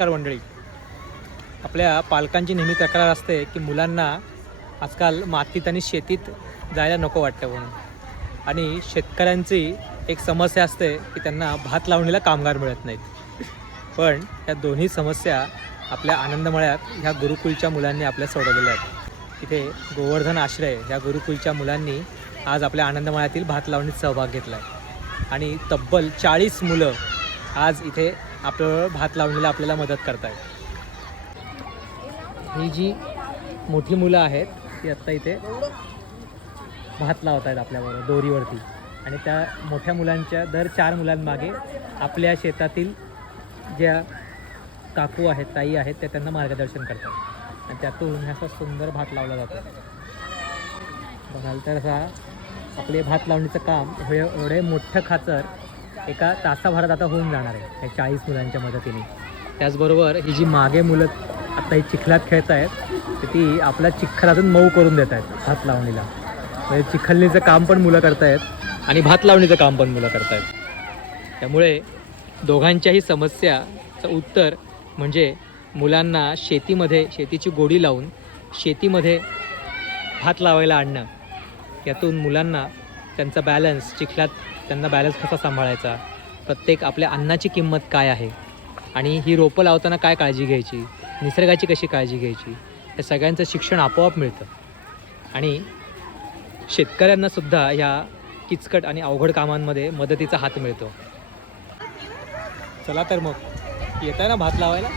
नमस्कार मंडळी. आपल्या पालकांची नेहमी तक्रार असते की मुलांना आजकाल मातीत आणि शेतीत जायला नको वाटतं म्हणून. आणि शेतकऱ्यांची एक समस्या असते की त्यांना भात लावणीला कामगार मिळत नाहीत. पण या दोन्ही समस्या आपल्या आनंदमळ्यात ह्या गुरुकुलच्या मुलांनी आपल्या सोडवलेल्या आहेत. इथे गोवर्धन आश्रय ह्या गुरुकुलच्या मुलांनी आज आपल्या आनंदमळ्यातील भात लावणीत सहभाग घेतला आहे आणि तब्बल 40 मुलं आज इथे आपलं भात लावणीला आपल्याला मदत करत आहेत. ही जी मोठी मुलं आहेत ती आत्ता इथे भात लावत आहेत आपल्याबरोबर दोरीवरती. आणि त्या मोठ्या मुलांच्या दर 4 मुलांमागे आपल्या शेतातील ज्या काकू आहेत, ताई आहेत, त्या त्यांना मार्गदर्शन करतात आणि त्यातून असा सुंदर भात लावला जातो. बघाल तर असा आपले भात लावणीचं काम एवढे मोठं खाचर एका तासाभरात आता होऊन जाणार आहे या 40 मुलांच्या मदतीने. त्याचबरोबर ही जी मागे मुलं आत्ता ही चिखलात खेळत आहेत ती आपला चिखल अजून मऊ करून देत आहेत भात लावणीला. म्हणजे चिखलणीचं काम पण मुलं करतायत आणि भात लावणीचं काम पण मुलं करतायत. त्यामुळे दोघांच्याही समस्याचं उत्तर म्हणजे मुलांना शेतीची गोडी लावून शेतीमध्ये भात लावायला आणणं. यातून मुलांना त्यांचा बॅलन्स चिखलात त्यांना बॅलन्स कसा सांभाळायचा, प्रत्येक आपल्या अन्नाची किंमत काय आहे आणि ही रोपं लावताना काय काळजी घ्यायची, निसर्गाची कशी काळजी घ्यायची, या सगळ्यांचं शिक्षण आपोआप मिळतं. आणि शेतकऱ्यांनासुद्धा ह्या किचकट आणि अवघड कामांमध्ये मदतीचा हात मिळतो. चला तर मग येत आहे ना भात लावायला.